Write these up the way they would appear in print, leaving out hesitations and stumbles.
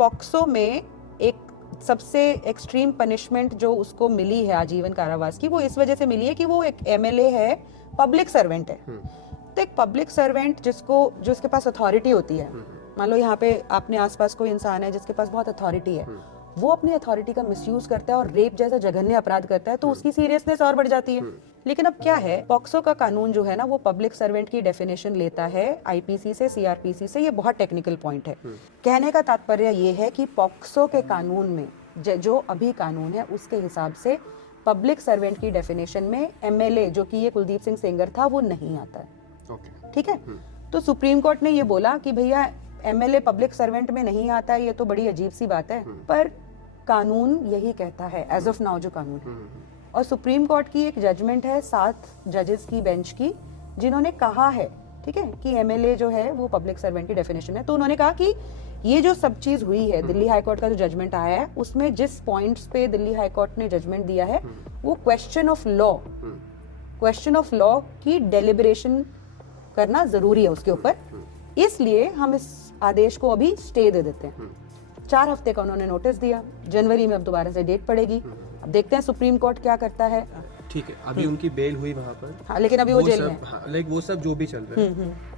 POCSO में एक सबसे एक्सट्रीम पनिशमेंट जो उसको मिली है आजीवन कारावास की, वो इस वजह से मिली है कि वो एक एमएलए है, पब्लिक सर्वेंट है। तो एक पब्लिक सर्वेंट जो उसके पास अथॉरिटी होती है, मान लो यहाँ पे आपने आसपास कोई इंसान है जिसके पास बहुत अथॉरिटी है, वो अपनी अथॉरिटी का मिसयूज करता है और रेप जैसा जघन्य अपराध करता है, तो उसकी सीरियसनेस और बढ़ जाती है। लेकिन अब क्या है, पॉक्सो का कानून जो है ना, वो पब्लिक सर्वेंट की डेफिनेशन लेता है आईपीसी से, सीआरपीसी से। ये बहुत टेक्निकल पॉइंट है। कहने का तात्पर्य ये है कि पॉक्सो के कानून में जो अभी कानून है उसके हिसाब से पब्लिक सर्वेंट की डेफिनेशन में एमएलए, जो कि ये कुलदीप सिंह सेंगर था, वो नहीं आता है। ठीक है। तो सुप्रीम कोर्ट ने ये बोला कि भैया एमएलए पब्लिक सर्वेंट में नहीं आता है, ये तो बड़ी अजीब सी बात है, पर कानून यही कहता है एज ऑफ नाउ जो कानून है। और सुप्रीम कोर्ट की एक जजमेंट है 7 जजेस की बेंच की, जिन्होंने कहा है, ठीक है, कि एमएलए जो है वो पब्लिक सर्वेंट की डेफिनेशन है। तो उन्होंने कहा कि ये जो सब चीज हुई है, दिल्ली हाई कोर्ट का जो जजमेंट आया है, उसमें जिस पॉइंट्स पे दिल्ली हाई कोर्ट ने जजमेंट दिया है, वो क्वेश्चन ऑफ लॉ की डेलिब्रेशन करना जरूरी है उसके ऊपर। इसलिए हम इस आदेश को अभी स्टे दे देते हैं। 4 हफ्ते का उन्होंने नोटिस दिया, जनवरी में अब दोबारा से डेट पड़ेगी। अब देखते हैं सुप्रीम कोर्ट क्या करता है। ठीक है, अभी उनकी बेल हुई वहाँ पर। हाँ, लेकिन अभी वो जेल में है। हाँ, लाइक वो सब जो भी चल रहा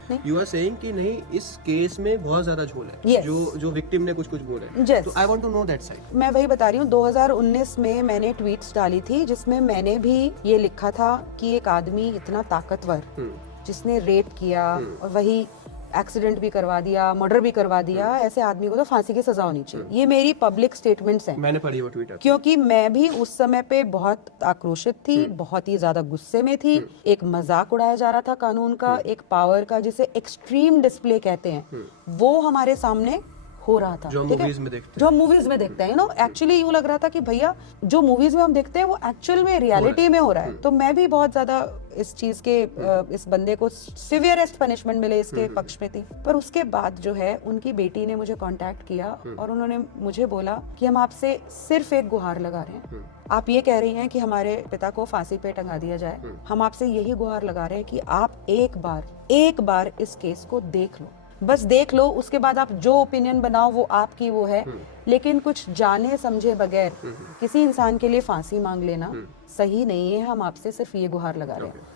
है, यू आर सेइंग कि नहीं, इस केस में बहुत ज्यादा झोल है। Yes. जो विक्टिम ने कुछ बोला है। Yes. तो I want to know that side. मैं वही बता रही हूँ, 2019 में मैंने ट्वीट्स डाली थी जिसमें मैंने भी ये लिखा था कि एक आदमी इतना ताकतवर जिसने रेप किया और वही एक्सीडेंट भी करवा दिया, मर्डर भी करवा दिया, ऐसे आदमी को तो फांसी की सजा होनी चाहिए। ये मेरी पब्लिक स्टेटमेंट्स हैं। मैंने पढ़ी वो ट्वीट, क्योंकि मैं भी उस समय पे बहुत आक्रोशित थी, बहुत ही ज्यादा गुस्से में थी। एक मजाक उड़ाया जा रहा था कानून का, एक पावर का जिसे एक्सट्रीम डिस्प्ले कहते हैं, वो हमारे सामने हो रहा था। जो मूवीज में देखते हैं, जो मूवीज में देखते हैं, यू नो, एक्चुअली यूं लग रहा था कि भैया जो मूवीज में हम देखते हैं वो एक्चुअल में रियलिटी में हो रहा है। तो मैं भी बहुत ज्यादा इस चीज के इस बंदे को सिवियरेस्ट पनिशमेंट मिले इसके पक्ष में थी। पर उसके बाद जो है, उनकी बेटी ने मुझे कांटेक्ट किया और उन्होंने मुझे बोला कि हम आपसे सिर्फ एक गुहार लगा रहे हैं। आप ये कह रही हैं कि हमारे पिता को फांसी पे टंगा दिया जाए, हम आपसे यही गुहार लगा रहे हैं कि आप एक बार इस केस को देख लो, बस देख लो। उसके बाद आप जो ओपिनियन बनाओ वो आपकी वो है, लेकिन कुछ जाने समझे बगैर किसी इंसान के लिए फांसी मांग लेना सही नहीं है। हम आपसे सिर्फ ये गुहार लगा रहे हैं।